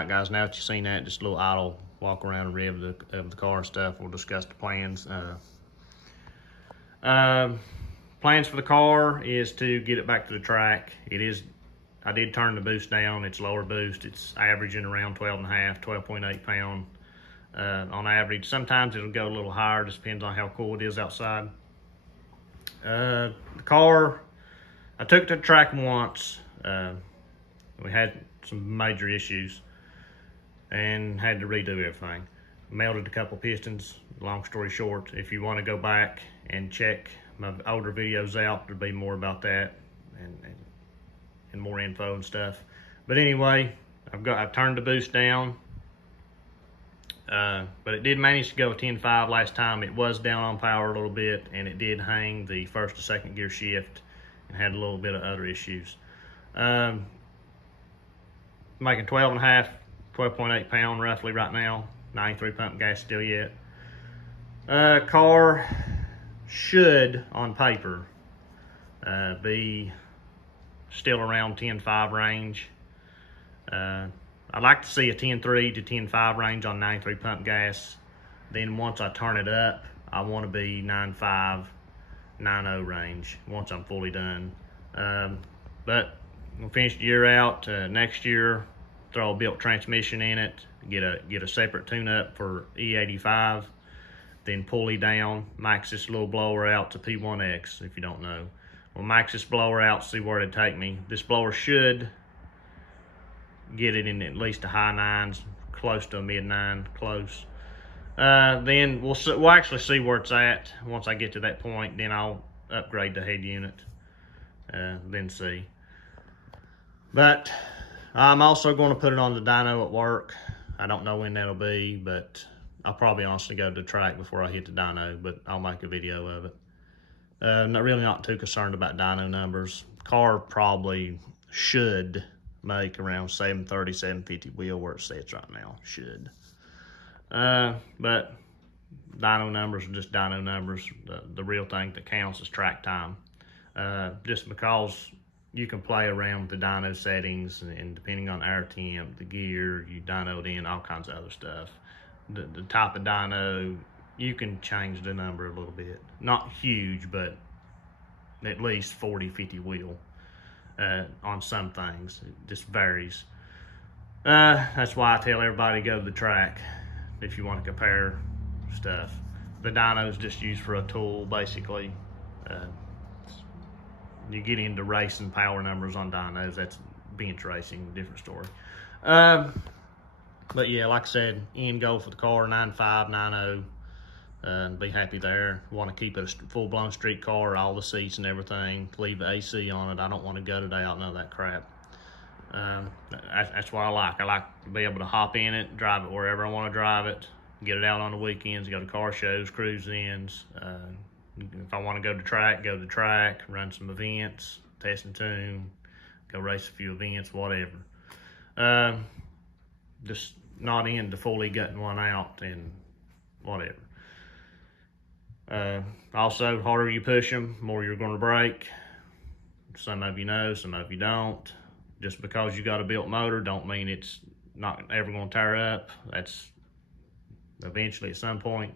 Alright guys, now that you've seen that, just a little idle walk around and rev of the car and stuff, we'll discuss the plans. Plans for the car is to get it back to the track. I did turn the boost down. It's lower boost. It's averaging around 12.5, 12.8 pound on average. Sometimes it'll go a little higher, just depends on how cool it is outside. The car, I took it to the track once. We had some major issues and had to redo everything. Melted a couple pistons. Long story short, if you want to go back and check my older videos out, there'll be more about that and more info and stuff. But anyway, I've turned the boost down, but it did manage to go 10.5 last time. It was down on power a little bit, and it did hang the first to second gear shift and had a little bit of other issues. Making 12.5, 12.8 pound roughly right now. 93 pump gas still yet. Car should, on paper, be still around 10.5 range. I'd like to see a 10.3 to 10.5 range on 93 pump gas. Then once I turn it up, I want to be 9.5, 9.0 range once I'm fully done. But we'll finish the year out. Next year, throw a built transmission in it, get a separate tune-up for E85, then pulley down, max this little blower out to P1X, if you don't know. We'll max this blower out, see where it'd take me. This blower should get it in at least a high 9s, close to a mid 9, close. Then we'll actually see where it's at. Once I get to that point, then I'll upgrade the head unit, then see. But I'm also going to put it on the dyno at work. I don't know when that'll be, but I'll probably honestly go to the track before I hit the dyno, but I'll make a video of it. Not too concerned about dyno numbers. Car probably should make around 730, 750 wheel where it sits right now, should. But dyno numbers are just dyno numbers. The real thing that counts is track time. Just because you can play around with the dyno settings and depending on air temp, the gear, you dynoed in, all kinds of other stuff. The type of dyno, you can change the number a little bit. Not huge, but at least 40, 50 wheel on some things. It just varies. That's why I tell everybody to go to the track if you want to compare stuff. The dyno is just used for a tool, basically. You get into racing power numbers on dynos, that's bench racing, different story. But yeah, like I said, end goal for the car, 9.5, 9.0. Be happy there. Want to keep it a full-blown street car, all the seats and everything. Leave the AC on it. I don't want to gut it out, none of that crap. That's what I like. I like to be able to hop in it, drive it wherever I want to drive it, get it out on the weekends, go to car shows, cruise ins. If I want to go to the track, run some events, test and tune, go race a few events, whatever. Just not into fully gutting one out and whatever. Also, the harder you push them, more you're going to break. Some of you know, some of you don't. Just because you got a built motor don't mean it's not ever going to tear up. That's eventually at some point,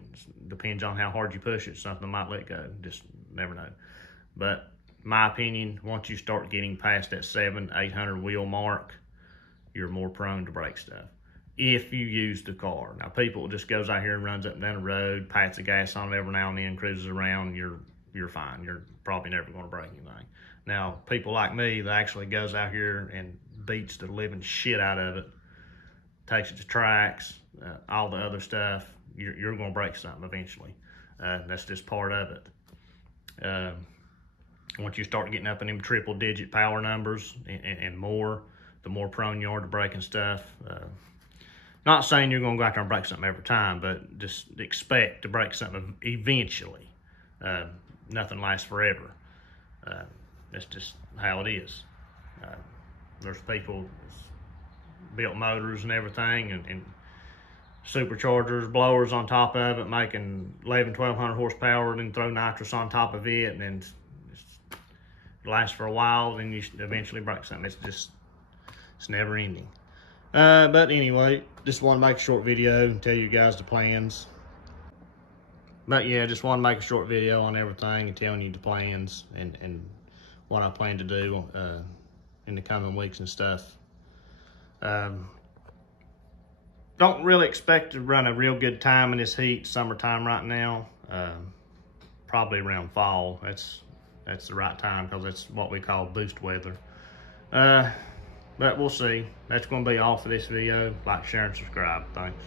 depends on how hard you push it, something might let go. Just never know. But my opinion, once you start getting past that 700-800 wheel mark, you're more prone to break stuff if you use the car. Now, people just goes out here and runs up and down the road, pats the gas on it every now and then, cruises around, you're fine. You're probably never going to break anything. Now, people like me that actually goes out here and beats the living shit out of it, takes it to tracks, all the other stuff, you're going to break something eventually. That's just part of it. Once you start getting up in them triple-digit power numbers and more, the more prone you are to breaking stuff. Not saying you're going to go out there and break something every time, but just expect to break something eventually. Nothing lasts forever. That's just how it is. There's people that's built motors and everything, and superchargers, blowers on top of it, making 1,100-1,200 horsepower, and then throw nitrous on top of it, and then it lasts for a while, then you eventually break something. It's never ending. But anyway, just want to make a short video and tell you guys the plans. But yeah, just want to make a short video on everything and telling you the plans and what I plan to do in the coming weeks and stuff. Don't really expect to run a real good time in this heat, summertime right now. Probably around fall. That's the right time, because that's what we call boost weather. But we'll see. That's going to be all for this video. Like, share, and subscribe. Thanks.